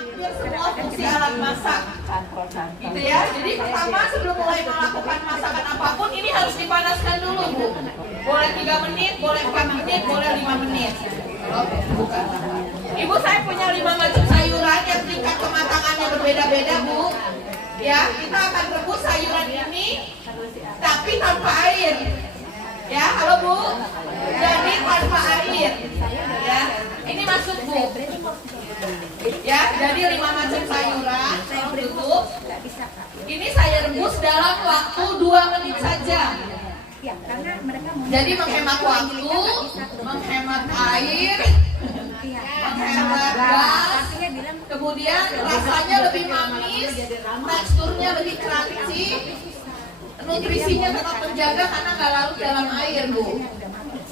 hampir semua fungsi alat masak. Gitu ya. Jadi pertama sebelum mulai melakukan masakan apapun ini harus dipanaskan dulu, Bu. Boleh 3 menit, boleh 4 menit, boleh 5 menit. Bukan. Ibu, saya punya 5 macam sayuran yang tingkat kematangannya berbeda-beda, Bu. Ya, kita akan rebus sayuran ini tapi tanpa air. Ya, halo Bu. Jadi tanpa air. Ya, ini masuk, Bu. Ya, jadi 5 macam sayuran, saya tutup. Ini saya rebus dalam waktu 2 menit saja. Jadi menghemat waktu, menghemat air, menghemat gas, kemudian rasanya lebih manis, teksturnya lebih crunchy, nutrisinya tetap terjaga karena nggak larut dalam air, Bu.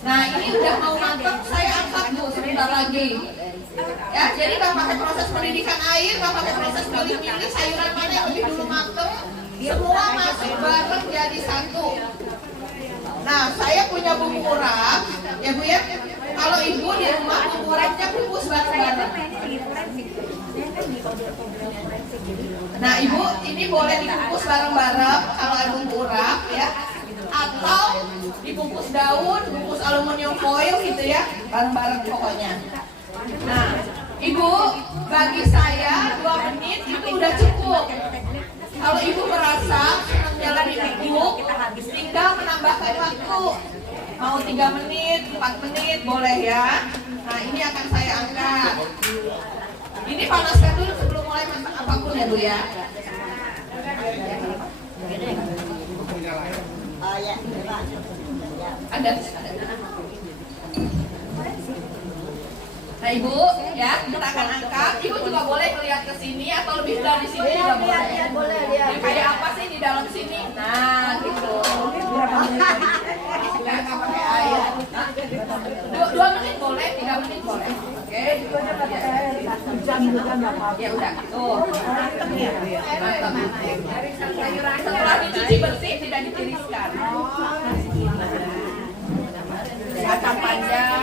Nah, ini udah mau matang, saya angkat, Bu, sebentar lagi. Ya, jadi nggak pakai proses pendidikan air, nggak pakai proses milih-milih sayuran mana yang lebih dulu matang, semua masuk bareng jadi satu. Nah, saya punya bumbu urap, ya Bu ya. Kalau Ibu di rumah bumbu urapnya bungkus bareng-bareng. Nah, Ibu ini boleh dibungkus bareng-bareng kalau ada bumbu urap ya, atau dibungkus daun, bungkus aluminium foil gitu ya, bareng-bareng pokoknya. Nah, Ibu, bagi saya 2 menit itu udah cukup. Kalau Ibu merasa senang jalan Ibu, tinggal menambahkan waktu. Mau 3 menit, 4 menit, boleh ya. Nah, ini akan saya angkat. Ini panaskan dulu sebelum mulai masak apapun ya, Bu ya. Ada. Nah, Ibu, ya, kita akan angkat. Ibu juga boleh melihat ke sini atau lebih dari sini juga boleh. Boleh lihat. Kayak apa sih di dalam sini? Nah, gitu. Nggak pakai air. 2 menit boleh, 3 menit boleh. Oke. Ya udah, tuh. Mantap. Setelah dicuci bersih, tidak ditiriskan. Kacang panjang.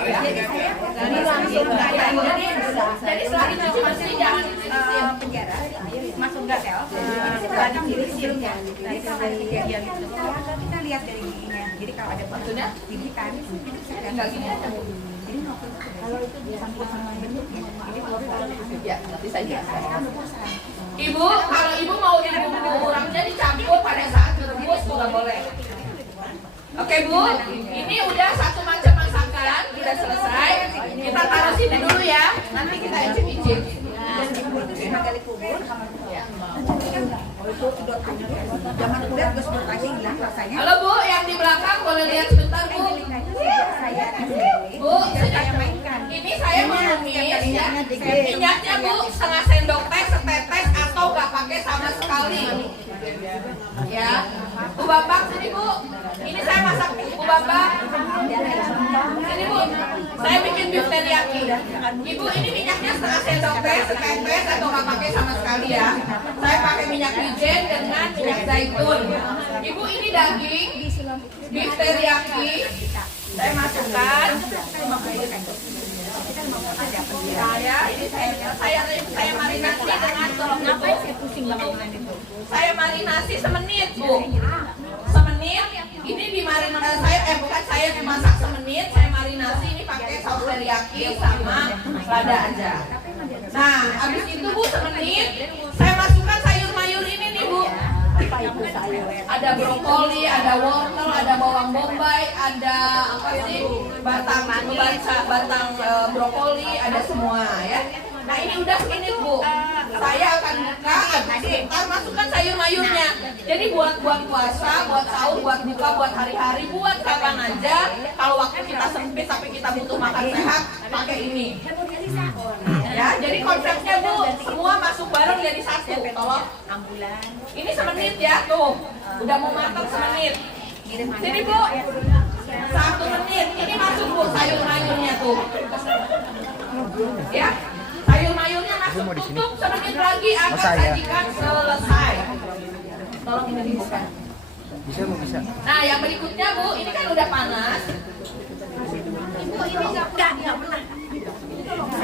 Jadi setelah dicuci bersih jangan penjara masuk gas ya. Setelah ditirisin ya. Jadi kalau ada kejadian itu kita lihat dari giginya. Jadi kalau ada maksudnya gigi kan enggak gini aja. Jadi kalau itu dicampur sama bentuknya. Jadi ya nanti saya jelaskan. Ibu, kalau Ibu mau bumbu urapnya dicampur pada saat direbus juga boleh. Oke, Bu, ini udah 1 macam masakan, udah selesai. Kita taruh sini dulu ya, nanti kita icip-icip. Halo Bu, yang di belakang boleh lihat sebentar Bu. Bu, ini saya mau numis ya. Minyaknya Bu, setengah sendok teh, setetes atau nggak pakai sama sekali. Ya, Bu Bambang sini Bu. Ini saya masak Bu Bambang. Sini Bu, saya bikin beef teriyaki. Ibu, ini minyaknya setengah sendok teh, setetes atau nggak pakai sama sekali ya. Saya pakai minyak wijen dengan minyak zaitun. Ibu, ini daging beef teriyaki. Saya masukkan. Saya marinasi dengan tolong ngapain saya pusing banget itu. Saya marinasi semenit Bu. Semenit. Ini dimarinasi bukan saya dimasak semenit. Saya marinasi ini pakai saus teriyaki sama lada aja. Nah, habis itu Bu semenit saya masukkan sayur-mayur ini nih Bu. Ada brokoli, ada wortel, ada bawang bombay, ada apa sih batang brokoli, ada semua ya. Nah ini udah segini Bu. Saya akan buka, sebentar masukkan sayur-mayurnya. Jadi buat puasa, buat sahur, buat buka, buat hari-hari, buat kapan aja. Kalau waktu kita sempit tapi kita butuh makan sehat, pakai ini. Ya, jadi konsepnya Bu, semua masuk bareng jadi satu. Tolong. Ini semenit ya, tuh. Udah mau matang semenit. Sini Bu. 1 menit. Ini masuk Bu sayur-mayurnya tuh. Ya. Sayur-mayurnya masuk, tutup semenit lagi akan sajikan selesai. Tolong ini dibuka. Bisa. Nah, yang berikutnya Bu, ini kan udah panas. Bu, ini enggak pernah.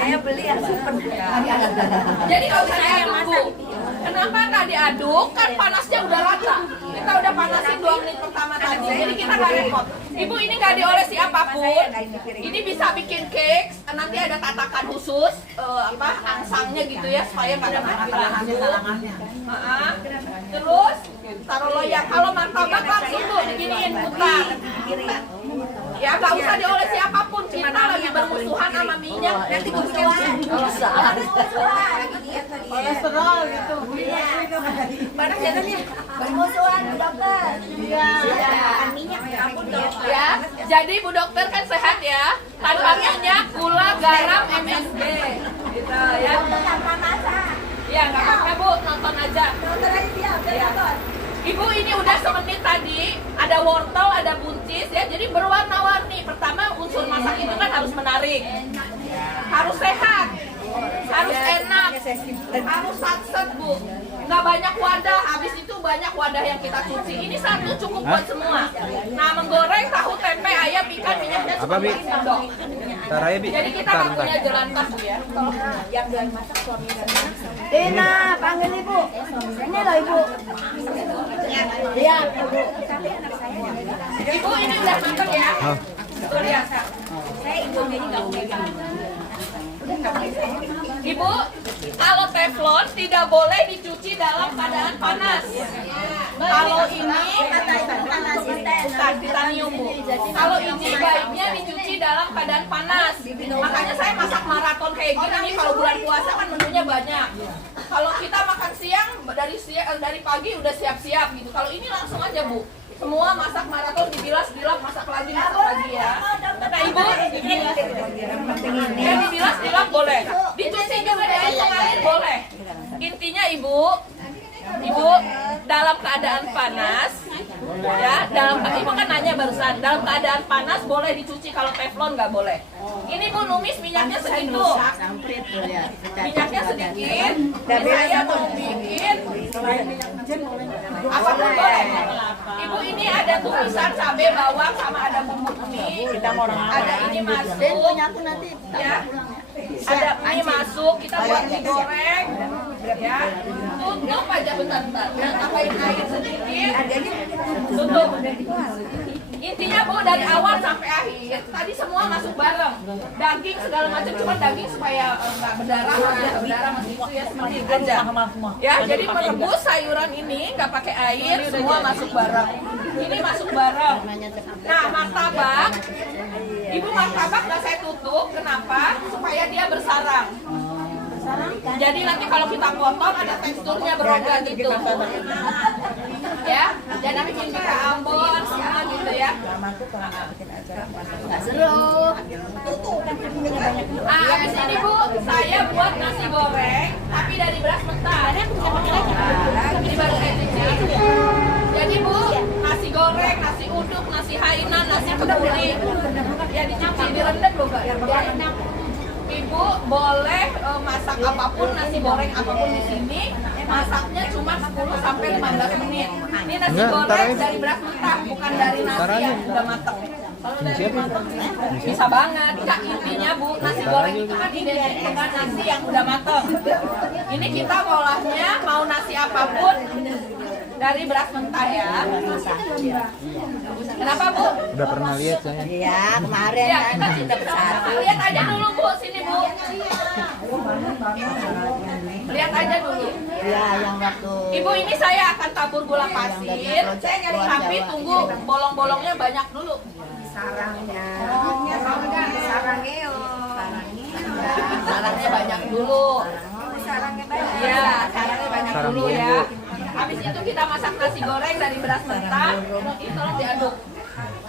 Saya beli yang super. Jadi kalau saya tunggu, kenapa nggak diaduk? Kan panasnya udah rata. Kita udah panasin 2 menit pertama tadi, jadi kita nggak repot. Ibu ini nggak diolesi apapun. Ini bisa bikin cake. Nanti ada tatakan khusus, angsangnya gitu ya, supaya pada lahannya. Terus taruh loyang. Kalau martabak langsung tuh diginiin putar. Ya nggak usah diolesi apapun. Kita lagi bermusuhan sama minyak. Nanti kolesterol gitu. Mana jadinya Bermusuhan Bu Dokter. iya. Minyak Ya, jadi Bu Dokter kan sehat ya. Tanpa minyak, gula, garam, MSG. Gitu ya. tanpa masak. Iya, nggak apa-apa Bu, nonton aja. Dokter aja siap, Iya. nonton. Ibu ini udah semenit tadi, ada wortel, ada buncis ya, jadi berwarna-warni. Pertama unsur masak itu kan harus menarik, harus sehat, harus enak, harus satset Bu. Nggak banyak wadah, habis itu banyak wadah yang kita cuci. Ini satu cukup buat semua. Nah, menggoreng tahu, tempe, ayam, ikan, minyaknya cuma Apa, Bi? 1 sendok. Ntar aja, Bi. Jadi kita nggak punya jelantas Bu ya. Yang doyan masak suami saya. Dina, panggil Ibu. Ini loh Ibu. Iya, Ibu. Ibu ini udah matang ya. Oh. Tuh lihat. Saya Ibu jadi nggak pegang. Ibu, kalau teflon tidak boleh dicuci dalam keadaan panas. Kalau ini bukan titanium Bu. Kalau ini baiknya dicuci dalam keadaan panas. Makanya saya masak maraton kayak gini nih, kalau bulan puasa kan menunya banyak. Kalau kita makan siang dari pagi udah siap-siap gitu. Kalau ini langsung aja Bu. Semua masak maraton dibilas masak lagi ya. Kata Ibu, ya dibilas boleh. Dicuci juga di air mengalir boleh. Intinya Ibu dalam keadaan panas ya, Ibu kan nanya barusan, dalam keadaan panas boleh dicuci, kalau teflon nggak boleh. Ini Bu numis minyaknya segitu, minyaknya sedikit. Ini saya mau bikin apapun boleh. Ibu ini ada tumisan cabai, bawang, sama ada bumbu kuning. Ada ini masuk ya, ada mie masuk, kita buat mie goreng ya. Tutup aja bentar-bentar, tambahin air sedikit, tutup. Intinya Bu, dari awal sampai akhir tadi semua masuk bareng, daging segala macam, cuma daging supaya nggak berdarah, masih itu ya, seperti itu aja ya. Jadi merebus sayuran ini nggak pakai air, semua masuk bareng. Ini masuk bareng. Nah, martabak, Ibu martabak nggak saya tutup, kenapa? Supaya dia bersarang. Jadi nanti kalau kita potong ada teksturnya berubah gitu. Ya, jangan bikin kita ambon semua gitu ya. Seru. Ah, habis ini Bu, saya buat nasi goreng tapi dari beras mentah. Ini baru saya cuci. Jadi Bu, nasi goreng, nasi uduk, nasi hainan, nasi kebuli, ya dicuci, direndam loh Mbak. Ibu boleh masak apapun, nasi goreng apapun di sini, masaknya cuma 10 sampai 15 menit. Ini nasi goreng dari beras mentah, bukan dari nasi yang udah matang. Kalau dari matang bisa banget. Nah, intinya Bu, nasi goreng itu kan identik dengan nasi yang udah matang. Ini kita ngolahnya mau nasi apapun dari beras mentah ya. Kenapa Bu? Udah pernah lihat saya. Iya, kemarin Ya, kan kita sama-sama. Lihat aja dulu Bu, sini Bu. Lihat aja dulu. Iya, yang waktu Ibu, ini saya akan tabur gula pasir, tapi tunggu bolong-bolongnya banyak dulu. sarangnya. Sarangnya banyak dulu. Sarangnya banyak. Iya, sarangnya banyak Sarang dulu ya. bumbu. Habis itu kita masak nasi goreng dari beras mentah. Ini tolong diaduk.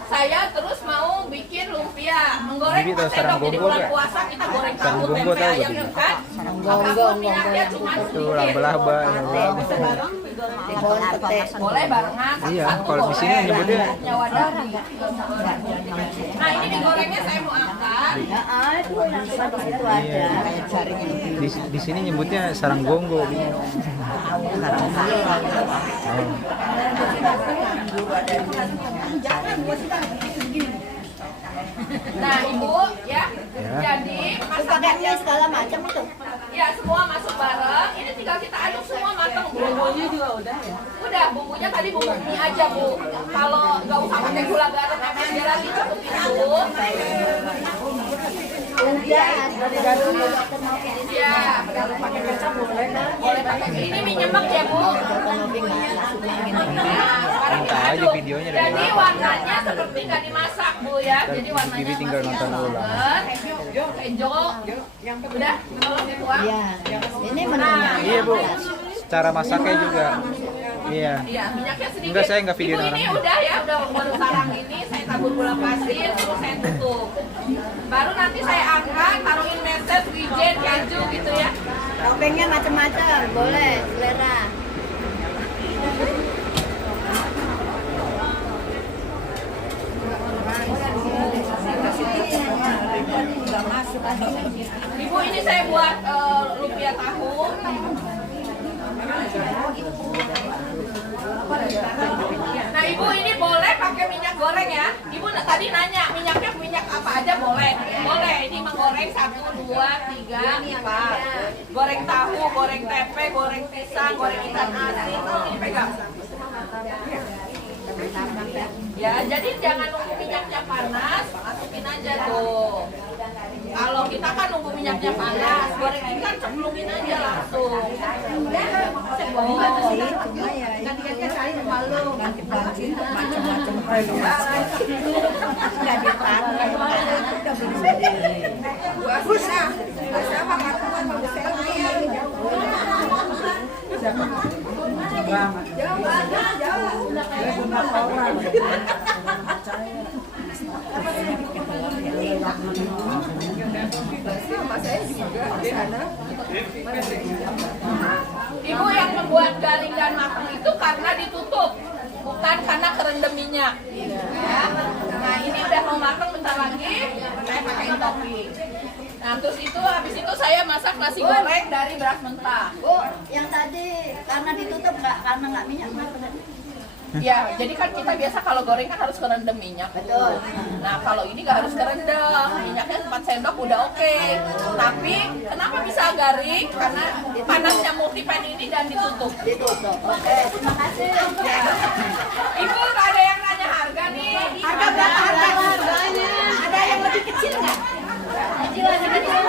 Saya terus mau bikin lumpia, menggoreng Bibi tahu 4 sarang sendok. Jadi bumbu bulan nggak? puasa kita goreng Sarang tahu, bumbu tempe, tahu ayam Bibi? ikan. Apapun minyaknya cuma Itu sedikit. laba-laba. Boleh barengan. Iya, satu-satu kalau di sini boleh. nyebutnya Punya wadah. Nah, ini digorengnya saya mau angkat. Itu nanti di situ ada kayak jaring yang di sini nyebutnya sarang gonggo. Bi. Oh. Nah ibu ya, jadi masakannya segala macam itu. ya semua masuk bareng. Ini tinggal kita aduk semua matang. Bumbunya juga udah ya? Udah, bumbunya tadi bumbu mie aja bu. Kalau nggak usah pakai gula garam aja lagi cukup itu. Udah, Ya, pakai kecap boleh kan? Boleh pakai. Ini mie nyemek ya bu. Nah, sekarang kita Aja aduk. videonya dari Jadi warnanya seperti nggak dimasak bu ya. Jadi warnanya Bibi tinggal masih nonton ulang. hijau. Udah, kalau dituang. Iya. Ini menunya. Iya bu, cara masaknya juga. Iya. Iya, minyaknya sedikit. Enggak, saya enggak video Ibu, ini orang. udah ya, udah baru sarang ini saya tabur gula pasir, terus saya tutup. Baru nanti saya angkat, taruhin meses, wijen, keju gitu ya. Toppingnya macam-macam, boleh selera. Ibu, ini saya buat lumpia tahu. Nah ibu, ini boleh pakai minyak goreng ya. Ibu tadi nanya minyaknya minyak apa aja boleh. Boleh, ini menggoreng 1, 2, 3, 4. Goreng tahu, goreng tempe, goreng pisang, goreng ikan asin. Oh, ini pegang. Ya, jadi jangan nunggu minyaknya panas, masukin aja tuh. Kalau kita kan nunggu minyaknya panas, goreng ikan cemplungin aja langsung. Ganti-ganti cari malu. Ganti-ganti macam-macam. Nggak dipakai. Udah beli sendiri. Bagus ah. Sama katuan bagus Ibu yang membuat garing dan matang itu karena ditutup, bukan karena kerendam minyak. Ya. Nah ini udah mau matang bentar lagi, saya pakai topi. Nah terus itu habis itu saya masak nasi goreng dari beras mentah. Bu, yang tadi karena ditutup karena nggak minyak matang. Ya, jadi kan kita biasa kalau goreng kan harus kerendam minyak. Betul. Nah, kalau ini nggak harus kerendam, minyaknya 4 sendok udah oke. Tapi kenapa bisa garing? Karena panasnya multipan ini dan ditutup. Ditutup. Oke, terima kasih. Ibu, ada yang nanya harga nih? Harga berapa harganya? Ada yang lebih kecil nggak? Kecilan kecil.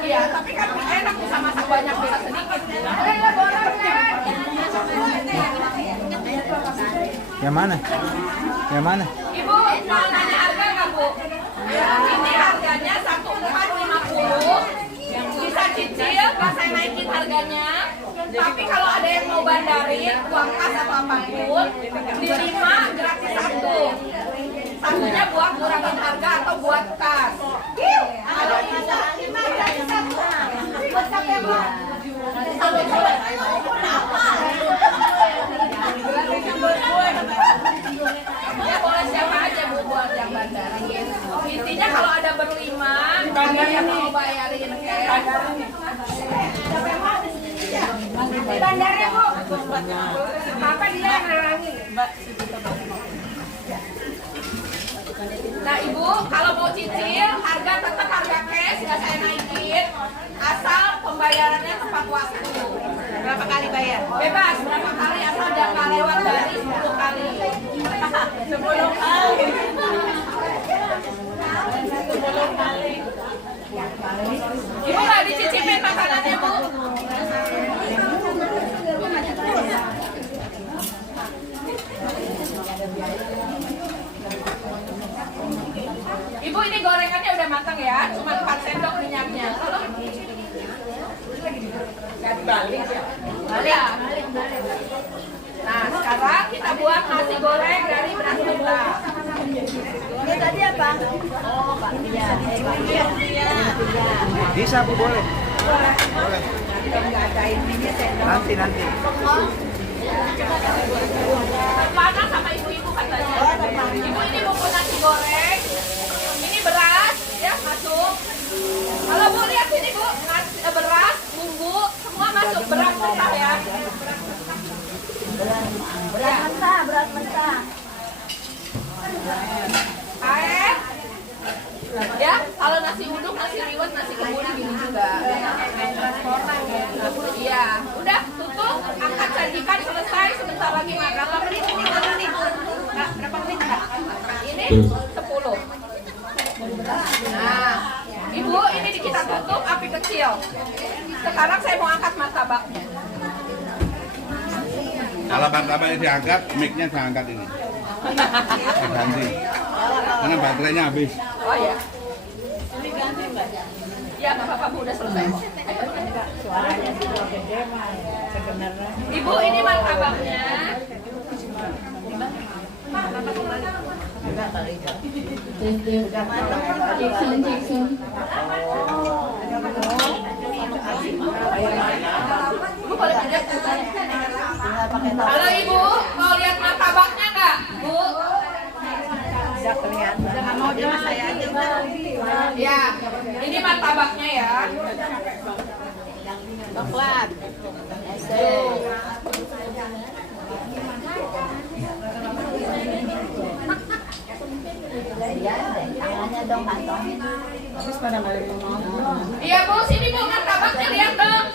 Iya, tapi kan enak bisa masak banyak bisa sedikit. Yang mana? Yang mana? Ibu, mau nanya harga nggak Bu? Ini harganya 1.450. Bisa cicil, nggak saya naikin harganya. Tapi kalau ada yang mau bandarin, uang kas atau apapun, diterima gratis satu. Satunya buat ngurangin harga atau buat kas. Kalau bisa 5 gratis satu. Buat siapa Bu? Ya boleh siapa aja Bu buat yang bandarin. Intinya kalau ada berlima, kalian yang mau bayarin bandarnya Bu. Apa dia yang halangi? Nah Ibu, kalau mau cicil, harga tetap harga cash, nggak saya naikin. Asal pembayarannya tepat waktu. Berapa kali bayar? Bebas, berapa kali asal jangan lewat dari 10 kali. 10 kali. 10 kali. Ibu nggak dicicipin makanannya Bu? Ibu ini gorengannya udah matang ya, cuma 4 sendok minyaknya. Balik. Nah sekarang kita buat nasi goreng dari beras mentah. Ini tadi apa? Oh, bakpia. Bisa bu, boleh. Boleh. Nanti. Panas sama ibu-ibu katanya. Ibu ini bumbu nasi goreng. Ini beras ya masuk. Kalau Bu lihat sini Bu, beras, bumbu semua masuk, beras mentah ya. Beras mentah. Air, ini 10. Nah, Ibu ini kita tutup api kecil. Sekarang saya mau angkat martabaknya. Kalau martabaknya diangkat, mic-nya saya angkat ini. Ganti. Karena baterainya habis. Oh ya. Ya, nggak apa-apa Bu, udah selesai kok. Ibu, ini martabaknya. Ibu boleh aja. Halo Ibu, mau lihat martabaknya nggak, Bu? Jangan mau dia saya aja. Ya, ini martabaknya ya. Coklat. Tangannya dong kantongnya. Iya Bu, sini Bu, martabaknya lihat dong.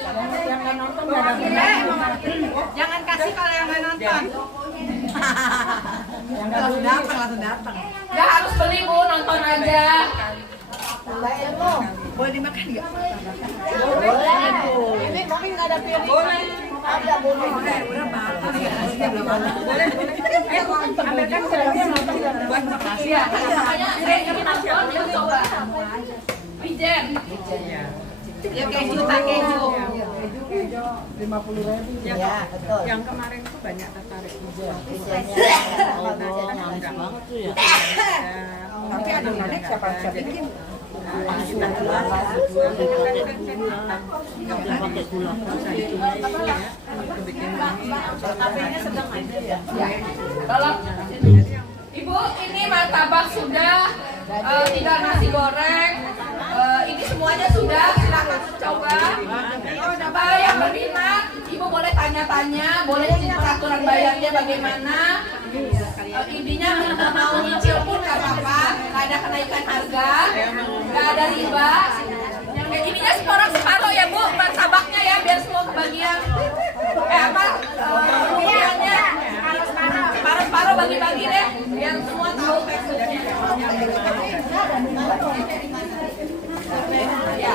Jangan kasih kalau yang nggak nonton. Langsung datang. Nggak harus beli Bu, nonton aja. Boleh dimakan nggak? Boleh. Ini kami nggak ada piring. Boleh. Ada boleh. Udah matang ya. Boleh. Ambilkan piringnya nonton buat makan. Iya, makanya saya ingin nonton, dia coba. Wijen. Ya keju, tak keju. Ya, betul. yang kemarin tuh banyak tertarik juga. Tapi adonannya siapa bikin? Kalau Ibu, ini martabak sudah, tinggal nasi goreng. Ini semuanya sudah, silahkan coba. Yang berminat, Ibu boleh tanya-tanya, boleh peraturan bayarnya bagaimana. Intinya mau nyicil pun nggak apa-apa, nggak ada kenaikan harga, nggak ada riba. Ininya orang separuh ya Bu, martabaknya ya, biar semua kebagian. Rupiahnya separuh bagi-bagi deh, biar semua tahu teksturnya. Ya.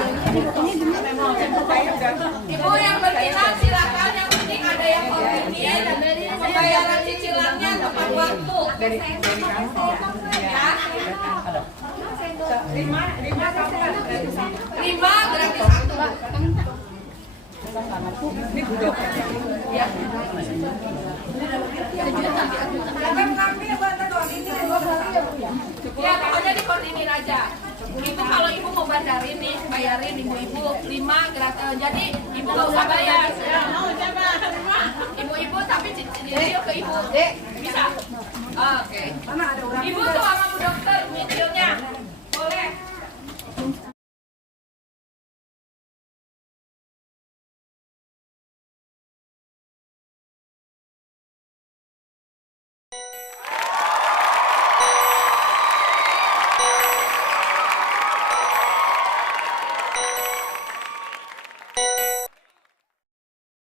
Ibu yang berminat silakan, yang penting ada yang koordinir, pembayaran cicilannya tepat waktu. Ya. 5 gratis 1. Ya. Ya, pokoknya dikoordinir aja. Itu kalau ibu mau bayarin nih, bayarin ibu-ibu 5 gratis. Jadi ibu nggak usah bayar.